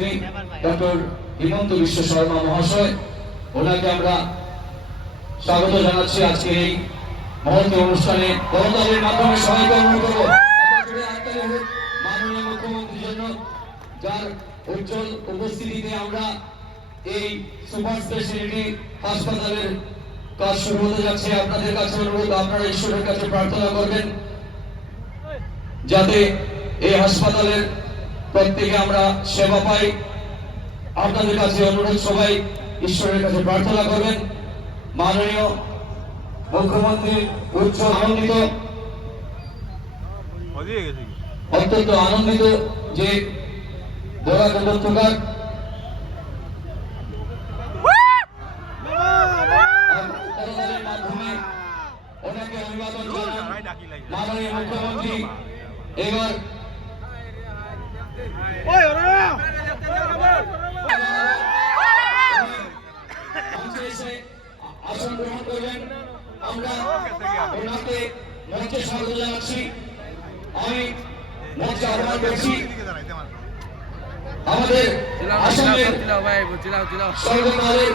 মুখ্যমন্ত্রী ডক্টর হিমন্ত বিশ্ব শর্মা মহাশয়, ওনাকে আমরা স্বাগত জানাচ্ছি আজকের এই মহতি অনুষ্ঠানে। করতালির মাধ্যমে সবাইকে অনুরোধ করবো মাননীয় মুখ্যমন্ত্রীর জন্য, যার উজ্জ্বল উপস্থিতিতে আমরা এই সুপার স্পেশালিটি হাসপাতালের কাজ শুরু হতে যাচ্ছে। আপনাদের কাছে অনুরোধ, আপনারা ঈশ্বরের কাছে প্রার্থনা করবেন যাতে এই হাসপাতালের প্রত্যেকে আমরা সেবা পাই। আপনাদের কাছে অনুরোধ, সবাই ঈশ্বরের কাছে প্রার্থনা করবেন। মাননীয় মুখ্যমন্ত্রী উজ্জ্বল আনন্দিত, অত্যন্ত আনন্দিত যে বরাক উপত্যকার মাধ্যমে ওনাকে অভিবাদন জানান মাননীয় মুখ্যমন্ত্রী। এবার আসন গ্রহণ করবেন। আমরা ওনাকে মঞ্চে স্বাগত জানাচ্ছি। আমি মঞ্চে আহ্বান করছি আমাদের আসনের সর্বকালের